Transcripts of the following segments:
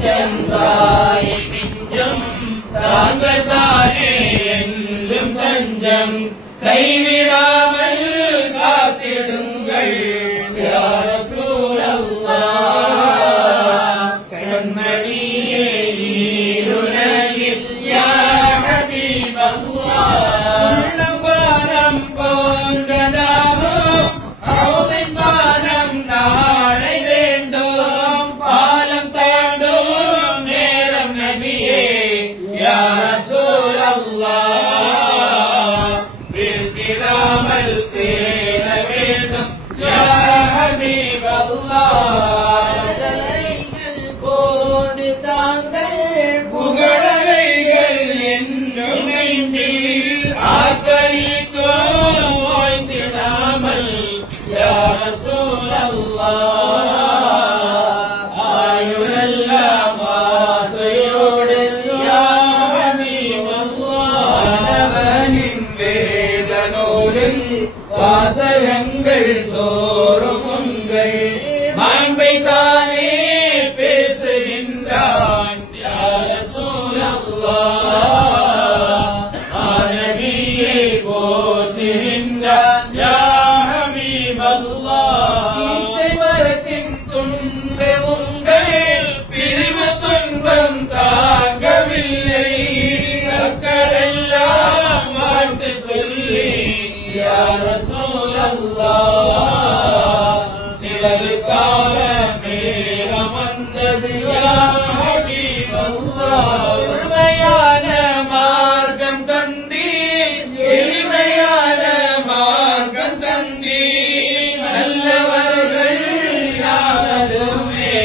நெஞ்சந்தாய் நெஞ்சம் தாங்கள் தானே என்றும் தஞ்சம் கைவிடாமல் காத்திடுங்கள் யா ரசூலல்லாஹ் கண்மணியே நீருலகில் யா ஹபீபல்லாஹ் உள்ளம் போன்றதாகும் ஹவுதின் பானம் நாளை வேண்டும் பாலம் தாண்டும் நேரம் நபியே யா ரசூலல்லாஹ் விழ்ந்திடாமல் சேர வேண்டும் யா ஹபீபல்லாஹ் போது தாங்கள் புகழலைகள் என்னும் நெஞ்சில் ஆர்ப்பரித்தோம் ஓய்ந்திடாமல் யா ரசூலல்லாஹ் ஆயுளெல்லாம் ஆசையோடு யா ஹபீபல்லாஹ் அவனின் வேத நூலில் வாசகங்கள் தோறும் உங்கள் மாண்பை தானே பேசுகின்றான் யா ரசூலல்லாஹ் நபியை போற்றுகின்றான் யா ஹபீபல்லாஹ் ஈச்சை மரத்தின் துன்பை உங்கள் பிரிவு துன்பம் தாங்கவில்லை மக்களெல்லாம் வாழ்த்து சொல்லி யா ரசூலல்லாஹ் நிழலுக்காக மேகம் வந்தது யா ஹபீபல்லாஹ் உண்மையான மார்க்கம் தந்தீர் எளிமையான மார்க்கம் தந்தீர் நல்லவர்கள் யாவருமே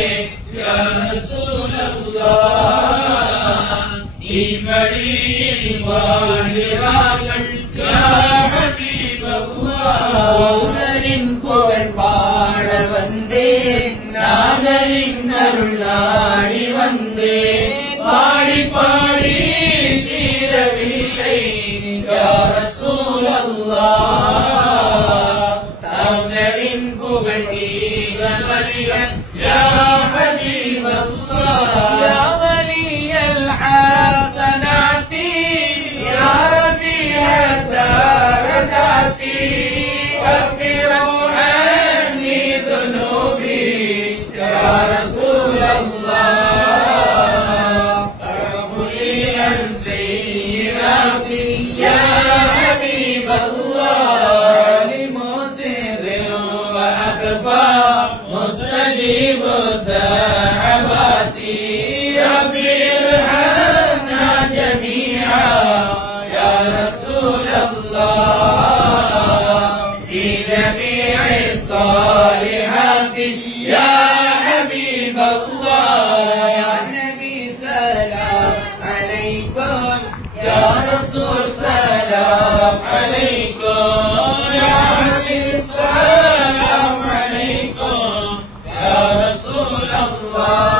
யா ரசூலல்லாஹ் இவ்வழியில் வாழ்கிறார்கள் யா ஹபீபல்லாஹ் உனரின் புகழ் பாட வந்தேன் நாதரின் அருள் நாடி வந்தேன் பாடி பாடி தீரவில்லை யா ரசூலல்லாஹ் தங்களின் புகழ் நீக வருக யா ஹபீபல்லாஹ் யா வலியல் ஹஸனாத்தி யா ரபிஅ தரஜாத்தி اغفروا عني ذنوبي يا رسول الله اغفر لي عن سيئاتي يا حبيب الله لمسر واخفى مستجيب الدعوات ربي ارحمنا جميعا يا رسول الله بجميع الصالحات يا حبيب الله يا نبي سلام عليكم يا رسول سلام عليكم يا حبيب سلام عليكم يا رسول الله